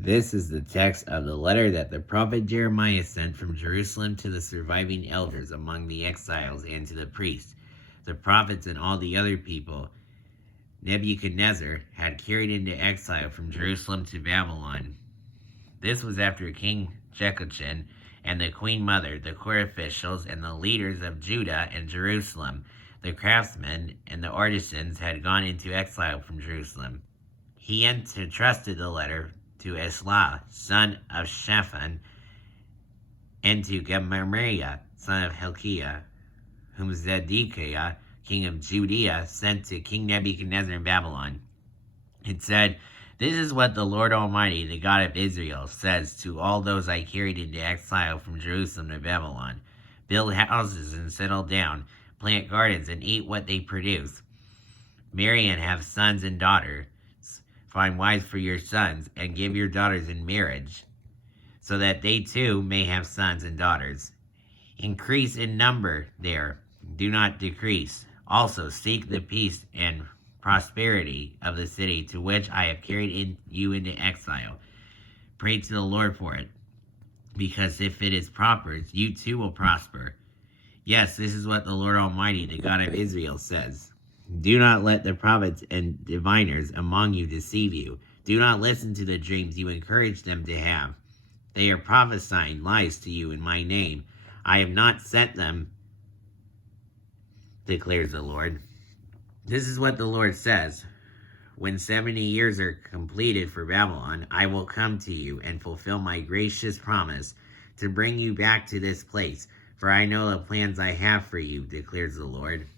This is the text of the letter that the prophet Jeremiah sent from Jerusalem to the surviving elders among the exiles and to the priests, the prophets, and all the other people Nebuchadnezzar had carried into exile from Jerusalem to Babylon. This was after King Jehoiachin and the queen mother, the court officials, and the leaders of Judah and Jerusalem, the craftsmen and the artisans, had gone into exile from Jerusalem. He entrusted the letter to Esla, son of Shaphan, and to Gemariah, son of Hilkiah, whom Zedekiah, king of Judea, sent to King Nebuchadnezzar in Babylon. It said, "This is what the Lord Almighty, the God of Israel, says to all those I carried into exile from Jerusalem to Babylon. Build houses and settle down, plant gardens and eat what they produce. Marry and have sons and daughters. Find wives for your sons, and give your daughters in marriage, so that they too may have sons and daughters. Increase in number there, do not decrease. Also seek the peace and prosperity of the city to which I have carried you into exile. Pray to the Lord for it, because if it is prospered, you too will prosper. Yes, this is what the Lord Almighty, the God of Israel, says. Do not let the prophets and diviners among you deceive you. Do not listen to the dreams you encourage them to have. They are prophesying lies to you in my name. I have not sent them, declares the Lord. This is what the Lord says. When 70 years are completed for Babylon, I will come to you and fulfill my gracious promise to bring you back to this place, for I know the plans I have for you, declares the Lord.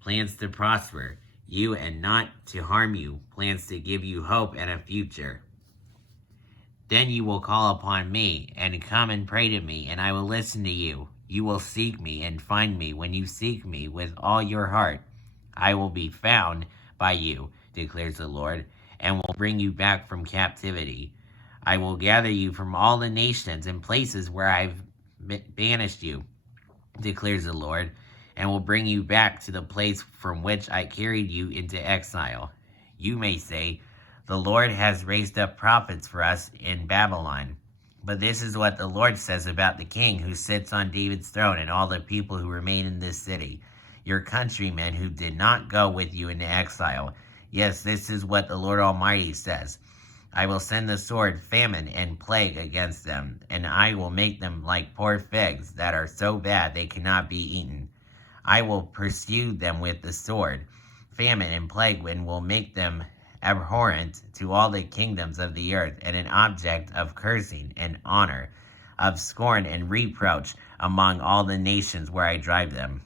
Plans to prosper you and not to harm you, plans to give you hope and a future. Then you will call upon me and come and pray to me, and I will listen to you. You will seek me and find me when you seek me with all your heart. I will be found by you, declares the Lord, and will bring you back from captivity. I will gather you from all the nations and places where I've banished you, declares the Lord, and will bring you back to the place from which I carried you into exile. You may say, the Lord has raised up prophets for us in Babylon. But this is what the Lord says about the king who sits on David's throne and all the people who remain in this city, your countrymen who did not go with you into exile. Yes, this is what the Lord Almighty says. I will send the sword, famine, and plague against them, and I will make them like poor figs that are so bad they cannot be eaten. I will pursue them with the sword, famine, and plague, and will make them abhorrent to all the kingdoms of the earth, and an object of cursing and honor, of scorn and reproach among all the nations where I drive them.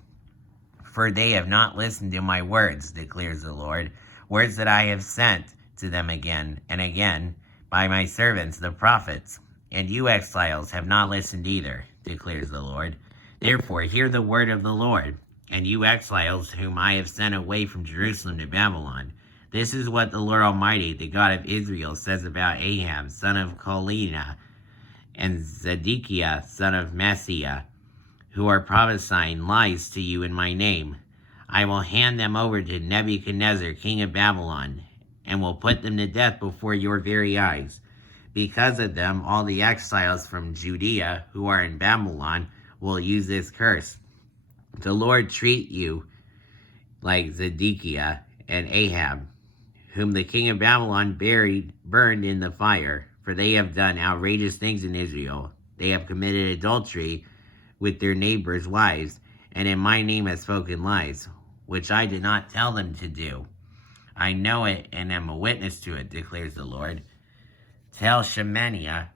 For they have not listened to my words, declares the Lord, words that I have sent to them again and again by my servants the prophets. And you exiles have not listened either, declares the Lord. Therefore hear the word of the Lord, and you exiles whom I have sent away from Jerusalem to Babylon. This is what the Lord Almighty, the God of Israel, says about Ahab, son of Kolaiah, and Zedekiah, son of Maaseiah, who are prophesying lies to you in my name. I will hand them over to Nebuchadnezzar, king of Babylon, and will put them to death before your very eyes. Because of them, all the exiles from Judea who are in Babylon will use this curse. The Lord treat you like Zedekiah and Ahab, whom the king of Babylon burned in the fire, for they have done outrageous things in Israel. They have committed adultery with their neighbors' wives, and in my name have spoken lies, which I did not tell them to do. I know it and am a witness to it, declares the Lord. Tell Shemaiah,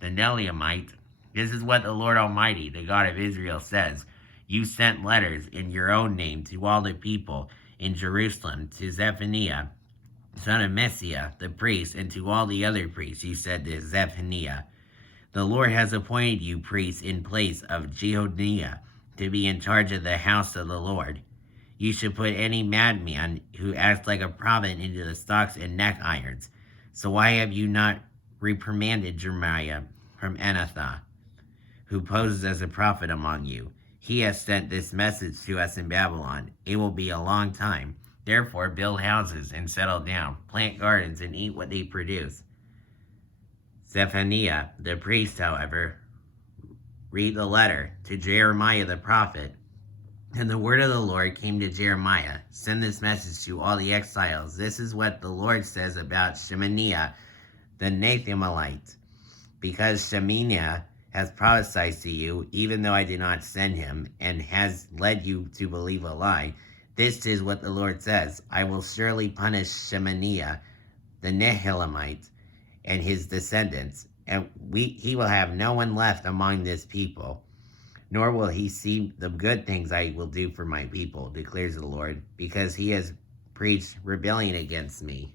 the Nehelamite, this is what the Lord Almighty, the God of Israel, says. You sent letters in your own name to all the people in Jerusalem, to Zephaniah, son of Maaseiah, the priest, and to all the other priests. You said to Zephaniah, the Lord has appointed you priests in place of Jehoniah to be in charge of the house of the Lord. You should put any madman who acts like a prophet into the stocks and neck irons. So why have you not reprimanded Jeremiah from Anathoth, who poses as a prophet among you? He has sent this message to us in Babylon. It will be a long time. Therefore, build houses and settle down, plant gardens and eat what they produce. Zephaniah, the priest, however, read the letter to Jeremiah the prophet. And the word of the Lord came to Jeremiah. Send this message to all the exiles. This is what the Lord says about Shemaiah the Nethanelite. Because Shemaiah has prophesied to you, even though I did not send him, and has led you to believe a lie, this is what the Lord says. I will surely punish Shemaiah the Nethanelite and his descendants, and he will have no one left among this people, nor will he see the good things I will do for my people, declares the Lord, because he has preached rebellion against me.